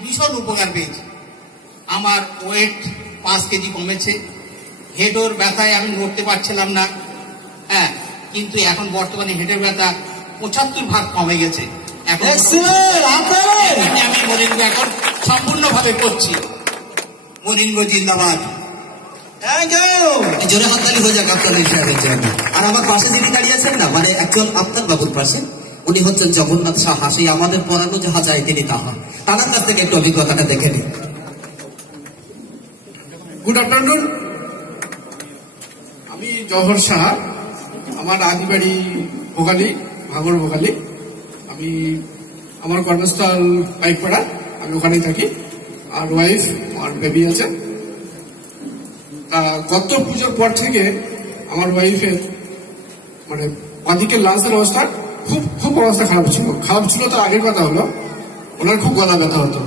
ভীষণ উপকার পেয়েছি। আমার ওয়েট 5 কেজি কমেছে, হেডের ব্যথায় আমি নড়তে পারছিলাম না, হ্যাঁ, কিন্তু এখন বর্তমানে হেডের ব্যথা 75% কমে গেছে। এখন আমি মরিঙ্গো এখন সম্পূর্ণভাবে করছি। মরিঙ্গো জিন্দাবাদ। জোরে হাততালি হয়ে যাক আপনার সাহেবের জন্য। আর আমার পাশে যিনি দাঁড়িয়ে আছেন না, মানে অ্যাকচুয়াল আপনার বাবুর পাশে, উনি হচ্ছেন জগন্নাথ সাহা, সেই আমাদের পড়ানো যাহা যায় তিনি তাহা। তার কাছ থেকে একটু অভিজ্ঞতাটা দেখে নিন। গুড আফটারনুন, আমি জহর সাহা, আমার আদিবাড়ি ভোগালী, ভাঙর ভোগালী। আমি আমার কর্মস্থল পাইকপাড়া, আমি ওখানেই থাকি। আর ওয়াইফ আর বেবি আছে। গত পুজোর পর থেকে আমার ওয়াইফের মানে বাদিকে লাঞ্চের অবস্থা খুব অবস্থা খারাপ ছিল। তো আগের কথা হলো, ওনার খুব গলা ব্যথা হতো।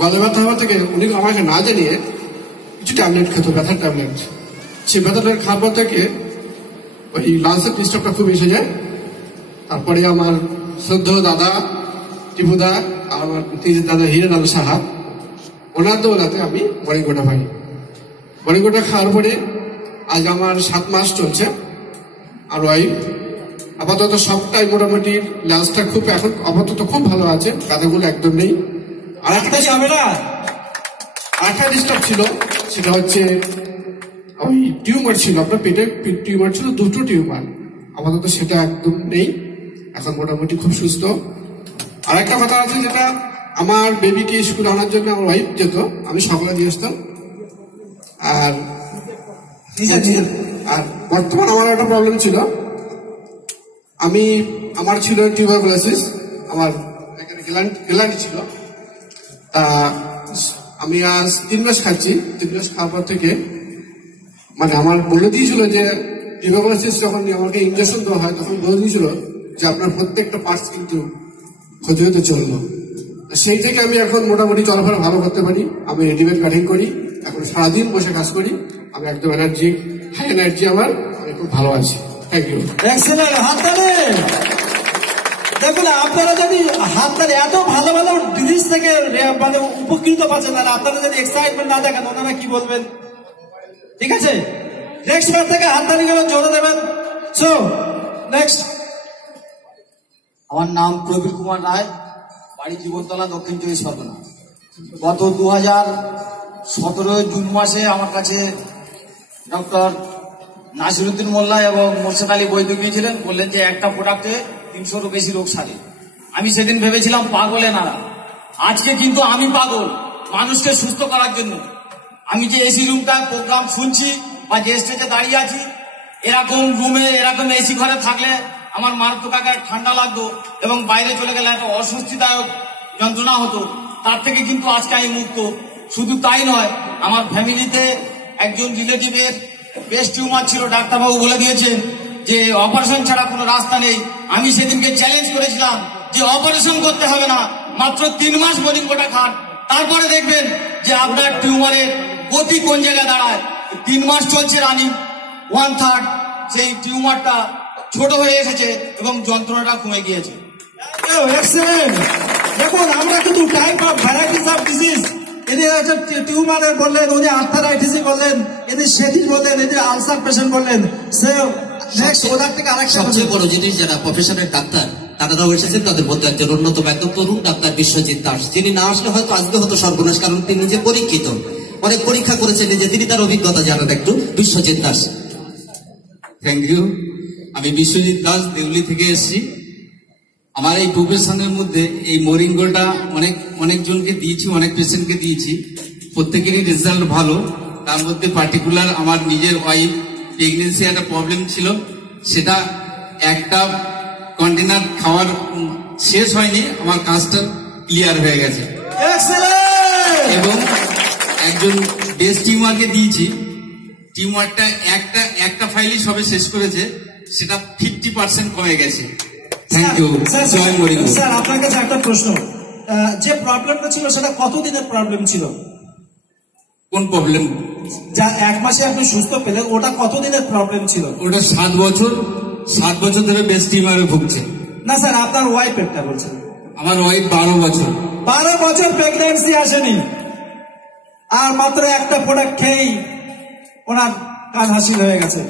গলা ব্যথা হওয়া থেকে উনি আমাকে না জানিয়ে কিছু ট্যাবলেট খেত, ব্যথার ট্যাবলেট। সেই ব্যথাটার খাবার থেকে ওই লাঞ্চের ডিস্টার্বটা খুব এসে যায়। তারপরে আমার শ্রদ্ধ দাদা টিপুদা আর আমার নিজের দাদা হিরেন আল সাহা, ওনার দৌলাতে আমি মরিঙ্গোটা পাই। মরিঙ্গোটা খাওয়ার পরে আজ আমার 7 মাস চলছে। আর ওয়াইফ আপাতত সবটাই মোটামুটি লাঞ্চটা খুব এখন আপাতত খুব ভালো আছে, ব্যথাগুলো একদম নেই। আর একটা ডিস্টার্ব ছিল, সেটা হচ্ছে ওই টিউমার ছিল, আপনার পেটে টিউমার ছিল, 2টো টিউমার। আপাতত সেটা একদম নেই, এখন মোটামুটি খুব সুস্থ। আর একটা কথা আছে, যেটা আমার বেবিকে স্কুল আনার জন্য আমার ওয়াইফ যেত, আমি সকালে দিয়ে আসতাম। আর বর্তমান আমার একটা প্রবলেম ছিল, আমার ছিল টিউবারকুলোসিস, আমার এখানে গ্ল্যান্ড ছিল। তা আমি আজ 3 মাস খাচ্ছি। 3 মাস খাওয়ার পর থেকে মানে আমার বলে দিয়েছিল যে টিউবারকুলোসিস যখন আমাকে ইনজেকশন দেওয়া হয় তখন বলে দিয়েছিল যে আপনার প্রত্যেকটা পার্টস কিন্তু ক্ষতি হতে চললো। সেই থেকে আমি এখন মোটামুটি চলাফেরা ভালো করতে পারি। আমি রেডিমেড কাটিং করি, এখন সারাদিন বসে কাজ করি। আমি একদম হাই এনার্জি, আমি খুব ভালো আছি। Thank you. দেখুন, আপনারা যদি হাততালি এত ভালো ভালো জিনিস থেকে মানে উপকৃত পাচ্ছেন, আর আপনারা যদি এক্সাইটমেন্ট না দেখেন ওনারা কি বলবেন? ঠিক আছে, নেক্সট বার থেকে হাততালি গুলো জোরে দেবেন। So next. আমার নাম প্রবীর কুমার রায়, বাড়ি জীবনতলা, দক্ষিণ 24 পরগনা। গত 2017 জুন মাসে আমার কাছে ডক্টর নাসিরুদ্দিন মোল্লা এবং মোর্শেদ আলী বৈদ্য গিয়েছিলেন, বললেন যে একটা প্রোডাক্টে 300-র বেশি রোগ সারে। আমি সেদিন ভেবেছিলাম পাগলে নারা। আজকে কিন্তু আমি পাগল মানুষকে সুস্থ করার জন্য। আমি যে এসি রুমটায় প্রোগ্রাম শুনছি বা যে স্টেজে দাঁড়িয়ে আছি, এরকম রুমে এরকম এসি ঘরে থাকলে আমার মারাত্মক আকার ঠান্ডা লাগতো এবং বাইরে চলে গেলে একটা অস্বস্তিদায়ক যন্ত্রণা হতো। তার থেকে কিন্তু আজকে আমি মুক্ত। শুধু তাই নয়, আমার ফ্যামিলিতে একজন রিলেটিভের ব্রেস্ট টিউমার ছিল, ডাক্তারবাবু বলে দিয়েছেন যে অপারেশন ছাড়া কোনো রাস্তা নেই। আমি সেদিনকে চ্যালেঞ্জ করেছিলাম যে অপারেশন করতে হবে না, মাত্র 3 মাস মরিঙ্গোটা খান, তারপরে দেখবেন যে আপনার টিউমারের গতি কোন জায়গায় দাঁড়ায়। 3 মাস চলছে রানিং, 1/3 সেই টিউমারটা ছোট হয়ে এসেছে এবং যন্ত্রণাটা কমে গিয়েছে। দেখুন, আমরা কিন্তু type of varieties of disease, এদের টিউমারের বললেন, উনি আর্থারাইটিস বললেন, এদের সেদিন বললেন, এদের আলসার পেশেন্ট বললেন। সবচেয়ে বড় জিনিস, যারা প্রফেশনের ডাক্তার তারাও এসেছেন, তাদের মধ্যে একজন অন্যতম একদম তরুণ ডাক্তার বিশ্বজিৎ দাস, যিনি না আসলে হয়তো আজকে হতো সর্বনাশ, কারণ তিনি নিজে পরীক্ষিত, অনেক পরীক্ষা করেছেন নিজে, তিনি তার অভিজ্ঞতা জানান একটু। বিশ্বজিৎ দাস। Thank you. আমি বিশ্বজিৎ দাস, দেউলি থেকে এসেছি। আমার এই প্রফেশনের মধ্যে এই মরিঙ্গোটা অনেকজনকে দিয়েছি, অনেক পেশেন্টকে দিয়েছি, প্রত্যেকেরই রেজাল্ট ভালো। তার মধ্যে পার্টিকুলার আমার নিজের ওয়াইফ প্রেগনেন্সি একটা প্রবলেম ছিল, সেটা একটা কন্টেনার খাওয়ার শেষ হয়নি, আমার কাজটা ক্লিয়ার হয়ে গেছে। এবং একজন ব্রেস্ট টিউমারকে দিয়েছি, টিউমারটা একটা ফাইলই সবে শেষ করেছে, সেটা 50% কমে গেছে। Thank you. স্যার, আপনার কাছে একটা প্রশ্ন, যে প্রবলেমটা ছিল সেটা কতদিনের প্রবলেম ছিল? কোন প্রবলেম? যা 1 মাসে আপনি সুস্থ পেলেন, ওটা কতদিনের প্রবলেম ছিল? ওটা 7 বছর ধরে ব্রেস্ট টিউমারে ভুগছে। না স্যার, আপনার ওয়াইফ একটা বলছেন। আমার ওয়াইফ 12 বছর। 12 বছর প্রেগন্যান্সি আসেনি, আর মাত্র একটা প্রোডাক্ট খেয়েই ওনার কান হাসিল হয়ে গেছে।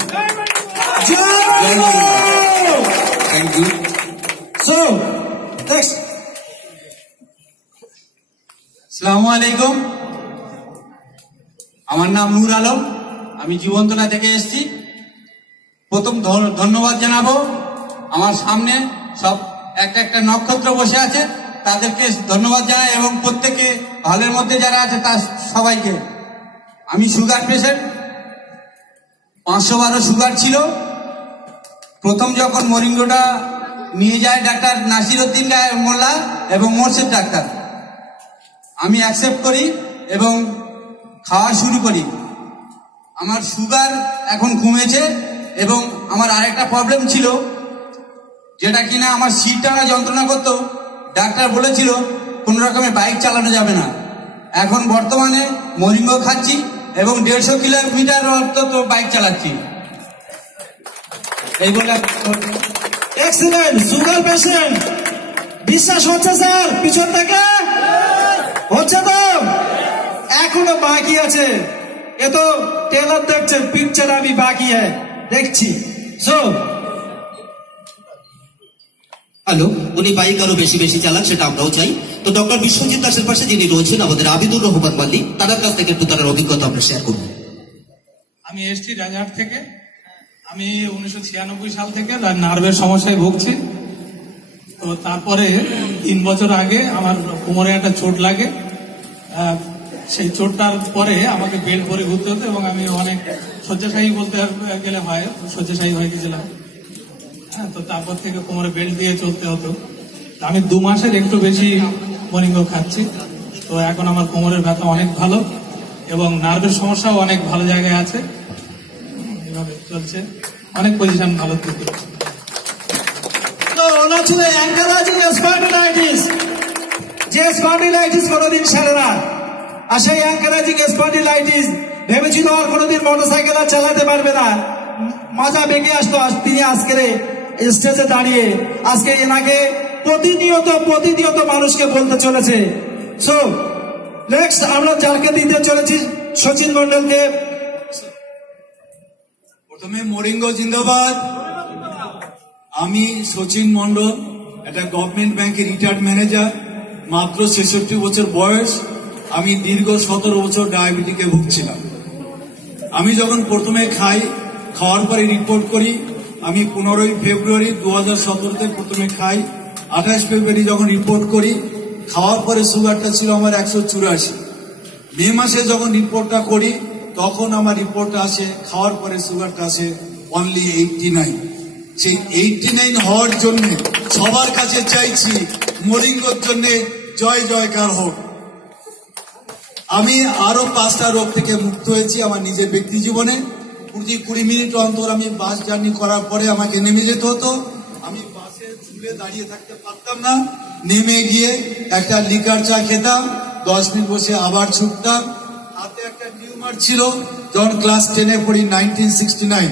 Thank you. So next. আসসালামু আলাইকুম, আমার নাম নূর আলম, আমি জীবন্তলা থেকে এসেছি। প্রথম ধন্যবাদ জানাবো আমার সামনে সব একটা একটা নক্ষত্র বসে আছে, তাদেরকে ধন্যবাদ জানাই, এবং প্রত্যেকে হলের মধ্যে যারা আছে তার সবাইকে। আমি সুগার পেশেন্ট, 512 সুগার ছিল। প্রথম যখন মরিঙ্গোটা নিয়ে যায় ডাক্তার নাসিরউদ্দিন মোল্লা এবং মোর্শেদ ডাক্তার, আমি অ্যাকসেপ্ট করি এবং খাওয়া শুরু করি। আমার সুগার এখন কমেছে, এবং আমার আরেকটা প্রবলেম ছিল যেটা কিনা আমার সিট টানা যন্ত্রণা করতো। ডাক্তার বলেছিল কোন রকমের বাইক চালানো যাবে না। এখন বর্তমানে মরিঙ্গো খাচ্ছি এবং 150 কিলোমিটার অন্তত বাইক চালাচ্ছি। এই বলে এক্সিলেন্ট। সুগার পেশেন্ট, বিশ্বাস হচ্ছে স্যার? পিছন থেকে হচ্ছে তো? এখনো বাকি আছে। এ তো টেলার দেখছে, পিকচার আমি বাকি দেখছি। সো হ্যালো, উনি বাইক আরো বেশি বেশি চালান, সেটা আমরাও চাই। তো ডক্টর বিশ্বজিৎ দাসের পাশে যিনি রয়েছেন আমাদের আবিদুর রহমান মালিক, তার কাছ থেকে একটু তার অভিজ্ঞতা আমরা শেয়ার করবো। আমি এসছি রাজারহাট থেকে। আমি 1996 সাল থেকে নার্ভের সমস্যায় ভুগছি। তো তারপরে 3 বছর আগে আমার কোমরে একটা চোট লাগে। সেই চোটটার পরে আমাকে বেল্ট পরে ঘুরতে হতো, এবং আমি অনেক শয্যাশায়ী বলতে গেলে হয়, শয্যাশায়ী হয়ে গেছিলাম। তো তারপর থেকে কোমরে বেল্ট দিয়ে চলতে হতো। আমি 2 মাসের একটু বেশি মরিঙ্গো খাচ্ছি। তো এখন আমার কোমরের ব্যথা অনেক ভালো, এবং নার্ভের সমস্যাও অনেক ভালো জায়গায় আছে। এভাবে চলছে, অনেক পজিশন ভালো থেকে। তো ওনার ছিল অ্যাঙ্কারাজিং স্পন্ডিলাইটিস, যে স্পন্ডিলাইটিস কোনোদিন সেরে না। আর সেই অ্যাঙ্কারাজিং স্পন্ডিলাইটিস ভেবেছিল আর কোনোদিন মোটরসাইকেল আর চালাতে পারবে না, মজা বেগে আসতো। তিনি আজকের স্টেজে দাঁড়িয়ে আজকে এনাকে প্রতিনিয়ত মানুষকে বলতে চলেছে। সো নেক্সট আমরা যাকে দিতে চলেছি সচিন মন্ডলকে। প্রথমে মরিঙ্গো জিন্দাবাদ। আমি সচিন মন্ডল, একটা গভর্নমেন্ট ব্যাংকের রিটায়ার্ড ম্যানেজার, মাত্র 66 বছর বয়স। আমি দীর্ঘ 17 বছর ডায়াবেটিকে ভুগছিলাম। আমি যখন প্রথমে খাওয়ার পরে রিপোর্ট করি, আমি 15 ফেব্রুয়ারি 2017 প্রথমে খাই। 28 ফেব্রুয়ারি যখন রিপোর্ট করি, খাওয়ার পরে সুগারটা ছিল আমার 184। মে মাসে যখন রিপোর্টটা করি, তখন আমার রিপোর্ট আসে, খাওয়ার পরে সুগারটা আসে অনলি 89। সেই 89 হওয়ার জন্য সবার কাছে চাইছি মরিঙ্গোর জন্য জয় জয়কার হোক। আমি আরো 5টা রোগ থেকে মুক্ত হয়েছি আমার নিজের ব্যক্তি জীবনে। প্রতি 20 মিনিট অন্তর আমি বাস জার্নি করার পরে আমাকে নেমে যেতে হতো। আমি বাসে ঝুলে দাঁড়িয়ে থাকতে পারতাম না, নেমে গিয়ে একটা লিকার চা খেতাম, 10 মিনিট বসে আবার ছুটতাম। হাতে একটা টিউমার ছিল, যখন ক্লাস 10-এ পড়ি 1969।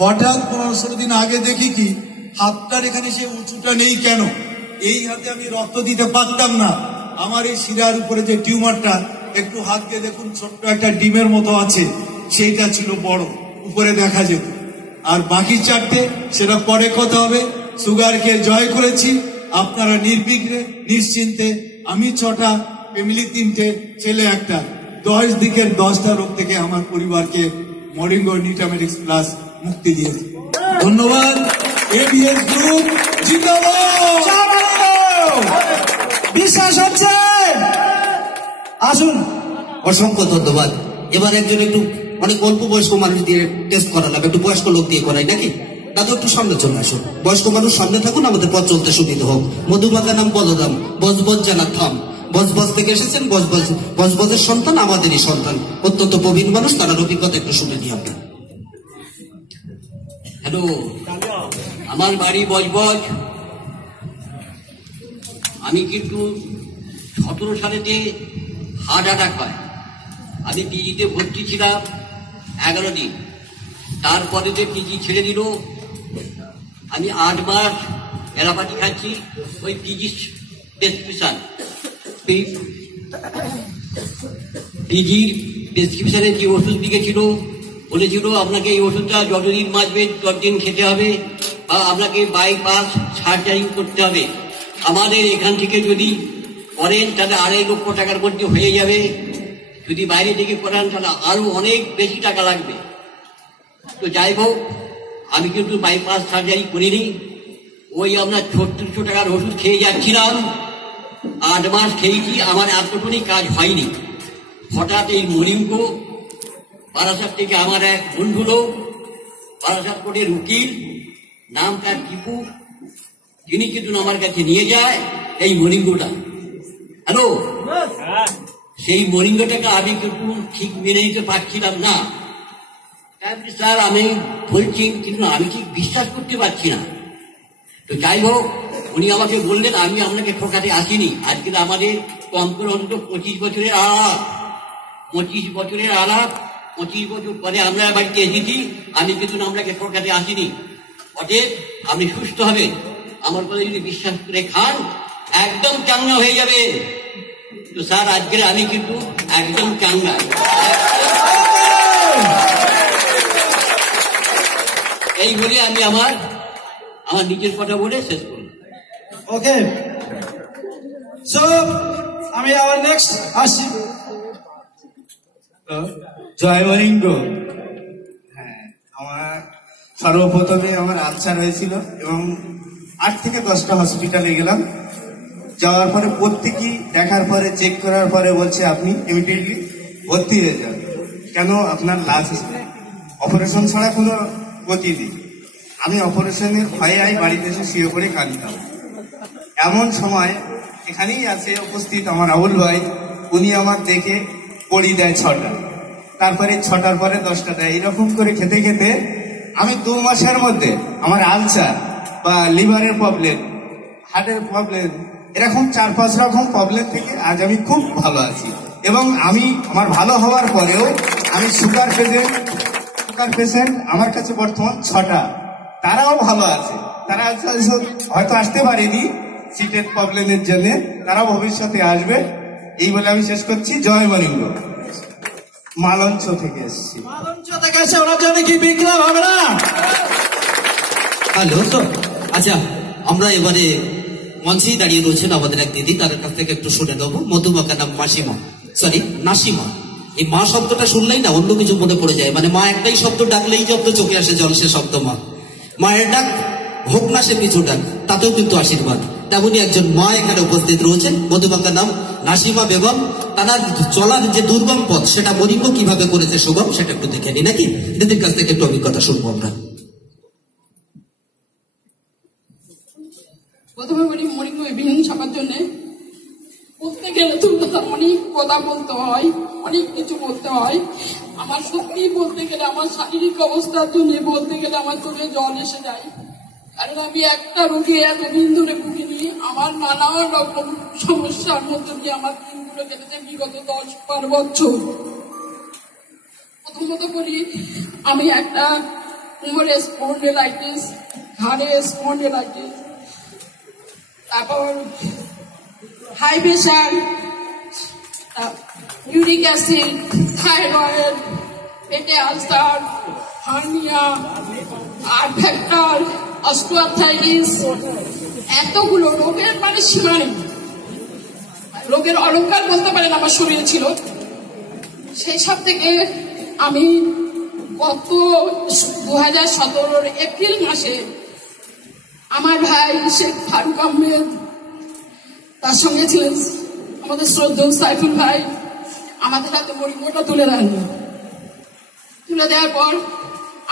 হঠাৎ 15-16 দিন আগে দেখি কি হাতটার এখানে সে উঁচুটা নেই কেন, এই হাতে আমি রক্ত দিতে পারতাম না। আমার এই শিরার উপরে যে টিউমারটা, একটু হাত দিয়ে দেখুন ছোট্ট একটা ডিমের মতো আছে, সেইটা ছিল বড়, উপরে দেখা যেত। আর বাকি 4টে সেটা পরে কথা হবে। সুগারকে জয় করেছি, আপনারা নির্বিঘ্নে নিশ্চিন্তে। আমি 6টা, ফ্যামিলি 3টে, ছেলে 1টা, 10 দিকের 10টা রোগ থেকে আমার পরিবারকে মরিঙ্গো নিটামেটিক্স প্লাস মুক্তি দিয়েছে। ধন্যবাদ। এবিএস গ্রুপ জিন্দাবাদ। বিশ্বাস হচ্ছে? আসুন। অসংখ্য ধন্যবাদ। এবার একজন একটু অনেক অল্প বয়স্ক মানুষ দিয়ে টেস্ট করালাম, একটু বয়স্ক লোক দিয়ে করাই নাকি? দাদু একটু সামনে চলে আসুন। বয়স্ক মানুষ সামনে থাকুন, আমাদের পথ চলতে সুবিধা হোক। মধুমাখা নাম বলরাম, বজবজ জানা থাম। বজবজ থেকে এসেছেন, বজবজের সন্তান আমাদেরই সন্তান। অত্যন্ত প্রবীণ মানুষ, তার অভিজ্ঞতা একটু শুনে নিই আমরা। হ্যালো, আমার বাড়ি বজবজ। আমি কিন্তু 17 সালেতে হার্ট অ্যাটাক হয়। আমি পিজিতে ভর্তি ছিলাম 11 দিন। তারপরে যে পিজি ছেড়ে দিল, আমি 8 মাস এলাপাটি খাচ্ছি, ওই পিজি প্রেসক্রিপশন সত্যি পিজি প্রেসক্রিপশনে যে ওষুধ লিখেছিল বলেছিল আপনাকে এই ওষুধটা যতদিন বাঁচবে ততদিন খেতে হবে বা আপনাকে বাইপাস সার্জারি করতে হবে। আমাদের এখান থেকে যদি করেন তাহলে 2.5 লক্ষ টাকার মধ্যে হয়ে যাবে, যদি বাইরে থেকে করান তাহলে আরো অনেক বেশি টাকা লাগবে। তো যাই হোক, আমি কিন্তু বাইপাস সার্জারি করিনি, ওই আপনার 3600 টাকার ওষুধ খেয়ে যাচ্ছিলাম। 8 মাস খেয়েছি, আমার এতটুকুনি কাজ হয়নি। হঠাৎ এই মরিঙ্গ বারাসাত থেকে আমার এক বন্ধু লোক, বারাসাত কোর্টের উকিল, নাম তার টিপু, তিনি কিন্তু আমার কাছে নিয়ে যায় এই মরিঙ্গটা। হ্যালো, সেই মরিঙ্গটাকে আমি কিন্তু ঠিক মেনে নিতে পারছিলাম না। স্যার আমি বলছি, কিন্তু আমি ঠিক বিশ্বাস করতে পারছি না। তো যাই হোক, উনি আমাকে বললেন আমি আপনাকে ঠকাতে আসিনি। আজকে আমাদের কম করে অন্তত 25 বছরের আলাপ, 25 বছরের আলাপ, 25 বছর পরে আমরা বাড়িতে এসেছি। আমি কিন্তু আপনাকে ঠকাতে আসিনি। অতএব আপনি সুস্থ হবেন, আমার কথা যদি বিশ্বাস করে খান একদম চাঙ্গা হয়ে যাবে। তো স্যার আজকে আমি কিন্তু একদম চাঙ্গা। এই বলে আমি আমার নিজের কথা বলে শেষ করলাম। ওকে, সো আমি আবার নেক্সট আসছি। জয় মরিঙ্গ। হ্যাঁ, আমার সর্বপ্রথমে আমার আলসার হয়েছিল এবং 8 থেকে 10টা হসপিটালে গেলাম। যাওয়ার পরে প্রত্যেকেই দেখার পরে চেক করার পরে বলছে আপনি ইমিডিয়েটলি ভর্তি হয়ে যান। কেন? আপনার লাস্ট অপারেশন ছাড়া কোনো গতি নেই। আমি অপারেশনের ভয়ে বাড়িতে এসে শুয়ে পড়ে কাঁদতাম। এমন সময় এখানেই আছে উপস্থিত আমার আবুল ভাই, উনি আমার দেখে পড়ি দেয় 6টা, তারপরে 6টার পরে 10টা দেয়। এরকম করে খেতে খেতে আমি 2 মাসের মধ্যে আমার আলসার বা লিভারের প্রবলেম, হার্টের প্রবলেম, এরকম 4-5 রকম প্রবলেম থেকে আজ আমি খুব ভালো আছি। এবং আমি আমার ভালো হওয়ার পরেও আমি সুগার পেশেন্ট আমার কাছে বর্তমান 6টা, তারাও ভালো আছে। তারা হয়তো আসতে পারেনি সিটের প্রবলেমের জন্য, তারা ভবিষ্যতে আসবে। এই বলে আমি শেষ করছি। জয় মরিঙ্গ। মালঞ্চ থেকে এসেছি। মালঞ্চ থেকে এসে ওনার জন্য কি বিক্রম হবে না? হ্যালো, তো আচ্ছা, আমরা এবারে মঞ্চেই দাঁড়িয়ে রয়েছেন আমাদের এক দিদি, তাদের কাছ থেকে একটু শুনে নেবো। মধুমাকা নাম মাসিমা, সরি নাসিমা। এই মা শব্দটা শুনলেই না অন্য কিছু মনে পড়ে যায়। মানে মা একটাই শব্দ ডাকলেই শব্দ চোখে আসে জল, সে শব্দ মা। মায়ের ডাক হোক না সে পিছু ডাক, তাতেও কিন্তু আশীর্বাদ। তেমনি একজন মা এখানে উপস্থিত রয়েছেন, মধুমাকা নাম নাসিমা বেগম। তার চলার যে দুর্গম পথ সেটা মরিঙ্গ কিভাবে করেছে সুগম, সেটা একটু দেখে নি নাকি? দিদির কাছ থেকে একটু অভিজ্ঞতা শুনবো আমরা। প্রথমে বলি, মরিঙ্গ ইভিনিং ছাপার জন্য বলতে গেলে তো অনেক কথা বলতে হয়, অনেক কিছু বলতে হয়। আমার সত্যি বলতে গেলে আমার শারীরিক অবস্থার জন্য বলতে গেলে আমার চোখে জল এসে যায়। কারণ আমি একটা রোগে এতদিন ধরে ভুগিনি। আমার নানা রকম সমস্যার মধ্য দিয়ে আমার দিনগুলো কেটেছে বিগত 10-12 বছর। প্রথমত বলি, আমি একটা কোমরে স্পন্ডিলাইটিস, ঘাড়ে স্পন্ডিলাইটিস, তারপর high pressure, uric acid, thyroid, পেটে ulcer, hernia, heart factor, osteoarthritis, এতগুলো রোগের মানে সীমা নেই। রোগের অলঙ্কার বলতে পারেন আমার শরীরে ছিল। সেই সব থেকে আমি গত 2017 এপ্রিল মাসে আমার ভাই শেখ ফারুক আহমেদ, তার সঙ্গে ছিলেন আমাদের শ্রদ্ধেয় সাইফুল ভাই, আমাদের হাতে মরিঙ্গটা তুলে দেন। তুলে দেওয়ার পর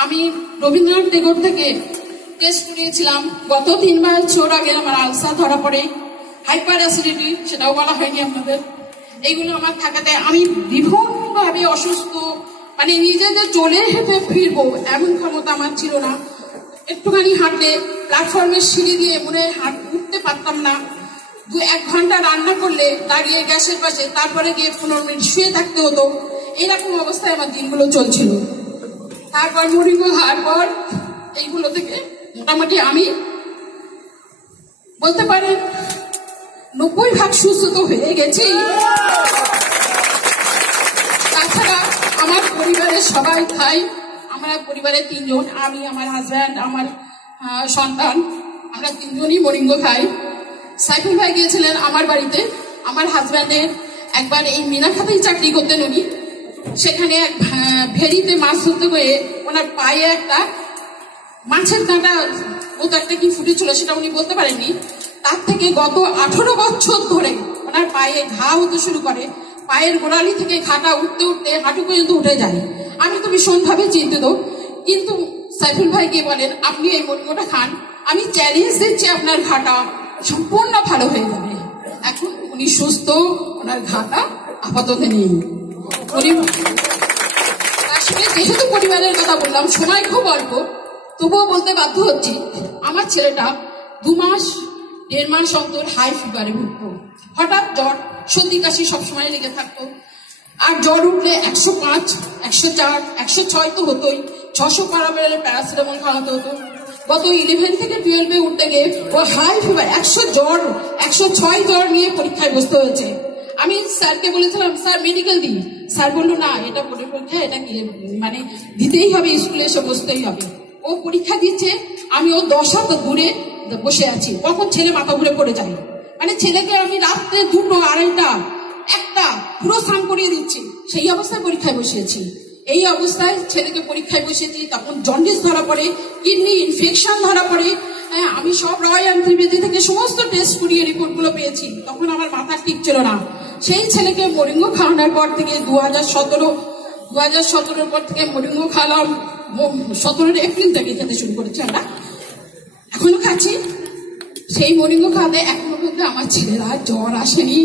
আমি রবীন্দ্রনাথ টেগোর থেকে টেস্ট করিয়েছিলাম। গত 3 বছর আগে আমার আলসার ধরা পড়ে, হাইপার অ্যাসিডিটি, সেটাও বলা হয়নি আপনাদের। এইগুলো আমার থাকাতে আমি বিভিন্নভাবে অসুস্থ, মানে নিজেদের চলে হেঁটে ফিরবো এমন ক্ষমতা আমার ছিল না। একটুখানি হাঁটলে প্ল্যাটফর্মের সিঁড়ি দিয়ে মনে উঠতে পারতাম না। 2-1 ঘন্টা রান্না করলে দাঁড়িয়ে গ্যাসের পাশে, তারপরে গিয়ে 15 মিনিট শুয়ে থাকতে হতো। এইরকম অবস্থায় আমার দিনগুলো চলছিল। তারপর মরিঙ্গ খাওয়ার পর এইগুলো থেকে মোটামুটি আমি বলতে পারেন 90% সুস্থ তো হয়ে গেছি। তাছাড়া আমার পরিবারের সবাই খাই, আমরা পরিবারের 3 জন, আমি, আমার হাজব্যান্ড, আমার সন্তান, আমরা 3 জনই মরিঙ্গো খাই। সাইফুল ভাই গিয়েছিলেন আমার বাড়িতে, আমার হাজব্যান্ডের একবার এই মিনাখাতেই চাকরি করতেন উনি, সেখানে এক ভেড়িতে মাছ ধরতে গিয়ে ওনার পায়ে একটা মাছের কাঁটা মতো একটা কি ফুটেছিল, সেটা উনি বলতে পারেননি। তার থেকে গত 18 বছর ধরে ওনার পায়ে ঘা হতে শুরু করে, পায়ের গোড়ালি থেকে ঘাটা উঠতে উঠতে হাঁটু পর্যন্ত উঠে যায়। আমি তো ভীষণভাবে চিন্তিত, কিন্তু সাইফুল ভাই গিয়ে বলেন আপনি এই মরিঙ্গোটা খান, আমি চ্যালেঞ্জ দিচ্ছি আপনার ঘাটা সম্পূর্ণ ভালো হয়ে যাবে। এখন উনি সুস্থ, ওনার ঘাটা আপাতত নেই। তার সঙ্গে যেহেতু পরিবারের কথা বললাম, সময় খুব অল্প, তবুও বলতে বাধ্য হচ্ছি, আমার ছেলেটা 2-1.5 মাস অন্তর হাই ফিভারে ভুগতো। হঠাৎ জ্বর, সর্দি কাশি সবসময় লেগে থাকতো, আর জ্বর উঠলে 105, 104, 106 তো হতোই, 600 পারাবের প্যারাসিটামল খাওয়াতে হতো। গত 11 থেকে 12 উঠতে গিয়ে ও হাই ফিভার 100 জ্বর, 106 জ্বর নিয়ে পরীক্ষায় বসতে হয়েছে। আমি স্যারকে বলেছিলাম স্যার মেডিকেল দিই, স্যার বললো না, এটা বোর্ডের পরীক্ষা, এটা মানে দিতেই হবে, স্কুলে এসে বসতেই হবে। ও পরীক্ষা দিচ্ছে, আমি ও 10 হাত দূরে বসে আছি, কখন ছেলে মাথা ঘুরে পড়ে যায়। মানে ছেলেকে আমি রাত্রে 2, 2:30, 1টা পুরো স্নান করিয়ে দিচ্ছি, সেই অবস্থায় পরীক্ষায় বসিয়েছি। এই অবস্থায় ছেলেকে পরীক্ষায় বসিয়েছি, তখন জন্ডিস ধরা পড়ে, কিডনি ইনফেকশন ধরা পড়ে। আমি সব রয়্যাল ত্রিবেদী থেকে সমস্ত টেস্ট করিয়ে রিপোর্টগুলো পেয়েছি, তখন আমার মাথা ঠিক ছিল না। সেই ছেলেকে মরিঙ্গো খাওয়ানোর পর থেকে 2017 পর থেকে মরিঙ্গো খাওয়ালাম, 17 এপ্রিল থেকে খেতে শুরু করেছি আমরা, এখনো খাচ্ছি। সেই মরিঙ্গো খাওয়াতে এখনো পর্যন্ত আমার ছেলেরা জ্বর আসেনি,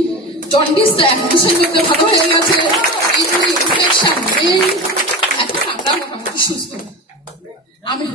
জন্ডিসটা এখনো সে করতে ভালো হয়ে গেছে, ইনফেকশন নেই, এখন আমরা মোটামুটি সুস্থ। আমি